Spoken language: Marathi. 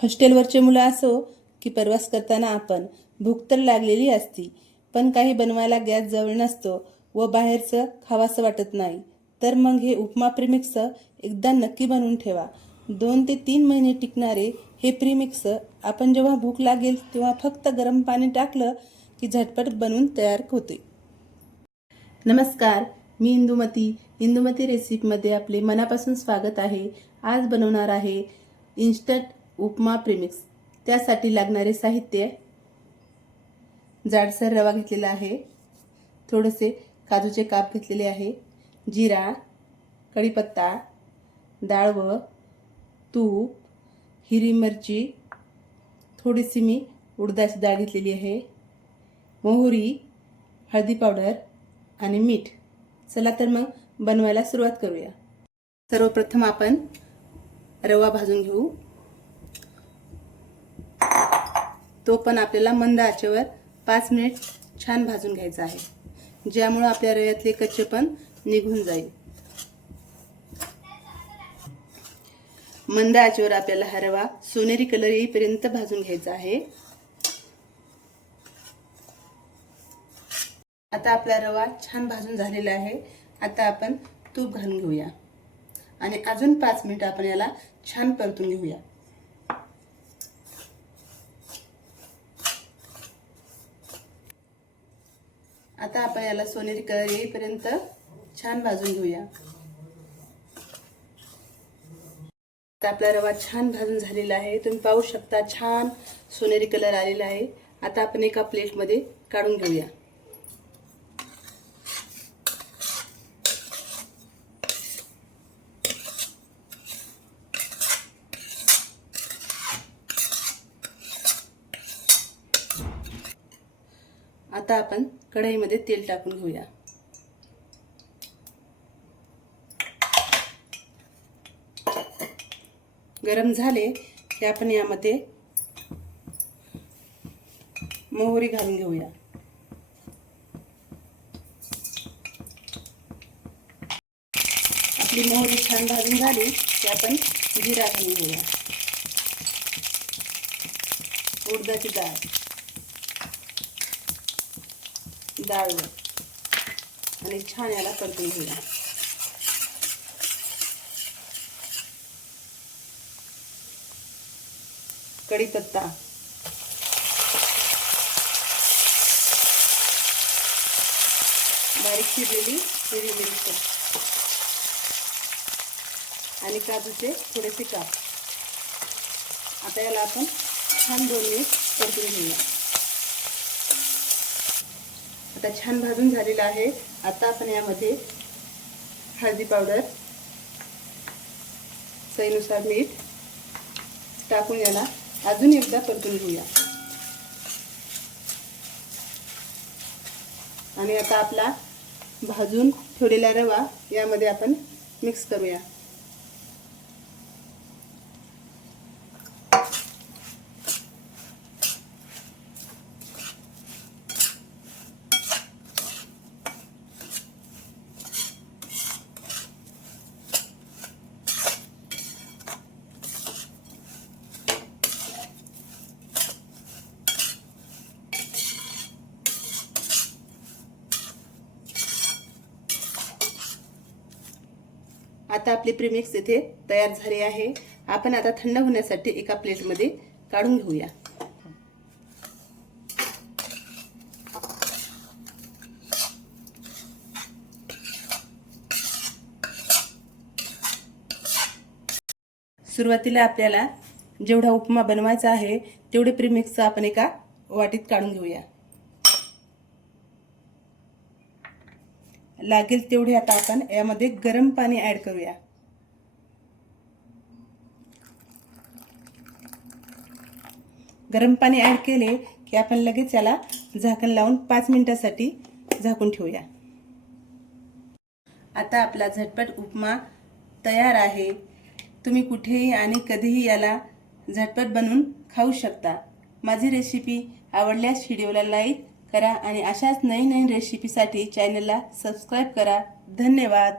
हॉस्टेलवरचे मुलं असो की प्रवास करताना आपण भूक तर लागलेली असती, पण काही बनवायला गॅस जवळ नसतो व बाहेरचं खावासं वाटत नाही, तर मग हे उपमा प्रीमिक्स एकदा नक्की बनवून ठेवा. 2 ते 3 महिने टिकणारे हे प्रीमिक्स आपण जेव्हा भूक लागेल तेव्हा फक्त गरम पाणी टाकलं की झटपट बनवून तयार होते. नमस्कार, मी इंदुमती रेसिपीमध्ये आपले मनापासून स्वागत आहे. आज बनवणार आहे इन्स्टंट उपमा प्रीमिक्स. त्यासाठी लागणारे साहित्य: जाडसर रवा घेतलेला आहे, थोडेसे काजूचे काप घेतलेले आहे, जिरा, कढीपत्ता, डाळ व तूप, हिरवी मिरची, थोडीशी मी उडदाची डाळ घेतलेली आहे, मोहरी, हळदी पावडर आणि मीठ. चला तर मग बनवायला सुरुवात करूया. सर्वप्रथम आपण रवा भाजून घेऊ. तो पण आपल्याला मंद आचेवर 5 मिनिट छान भाजून घ्यायचा आहे, ज्यामुळे आपल्या रव्यातले कच्चेपण निघून जाईल. मंद आचेवर आपल्याला हा रवा सोनेरी कलर येईपर्यंत भाजून घ्यायचा आहे. आता आपला रवा छान भाजून झालेला आहे. आता आपण तूप घालून घेऊया आणि अजून 5 मिनिट आपण याला छान परतून घेऊया. आता आपण याला सोनेरी कलर येईपर्यंत छान भाजून घेऊया. आता आपला रवा छान भाजून झालेला आहे. तुम्ही पाहू शकता छान सोनेरी कलर आलेला आहे. आता आपण एका प्लेटमध्ये काढून घेऊया. आता आपण कढईमध्ये तेल टाकून घेऊया. गरम झाले की आपण यामध्ये मोहरी घालून घेऊया. आपली मोहरी छान भाजून झाली की आपण जिरा घालून घेऊया, उडदाची डाळ, आणि छान याला परतून घेऊया. कढीपत्ता, बारीक चिरलेली हिरवी मिरची आणि काजूचे थोडेसे काप. आता याला आपण छान 2 मिनिट परतून घेऊया. आता छान भाजून झालेला आहे. आता आपण यामध्ये हळदी पावडर, चवीनुसार मीठ टाकून याला अजून एकदा परतून घेऊया. आणि आता आपला भाजून ठेवलेला रवा यामध्ये आपण मिक्स करूया. आता आपली प्रीमिक्स इथे तयार झाली आहे. आपण आता थंड होण्यासाठी एका प्लेटमध्ये काढून घेऊया. सुरुवातीला आपल्याला जेवढा उपमा बनवायचा आहे तेवढे प्रीमिक्स आपण एका वाटीत काढून घेऊया. लागेल तेवढे आता आपण यामध्ये गरम पाणी ऍड करूया. गरम पाणी ऍड केले की आपण लगेच याला झाकण लावून 5 मिनिटांसाठी झाकून ठेवूया. आता आपला झटपट उपमा तयार आहे. तुम्ही कुठेही आणि कधीही याला झटपट बनवून खाऊ शकता. माझी रेसिपी आवडल्यास व्हिडिओला लाईक करा आणि अशाच नवीन रेसिपीसाठी चॅनलला सबस्क्राईब करा. धन्यवाद.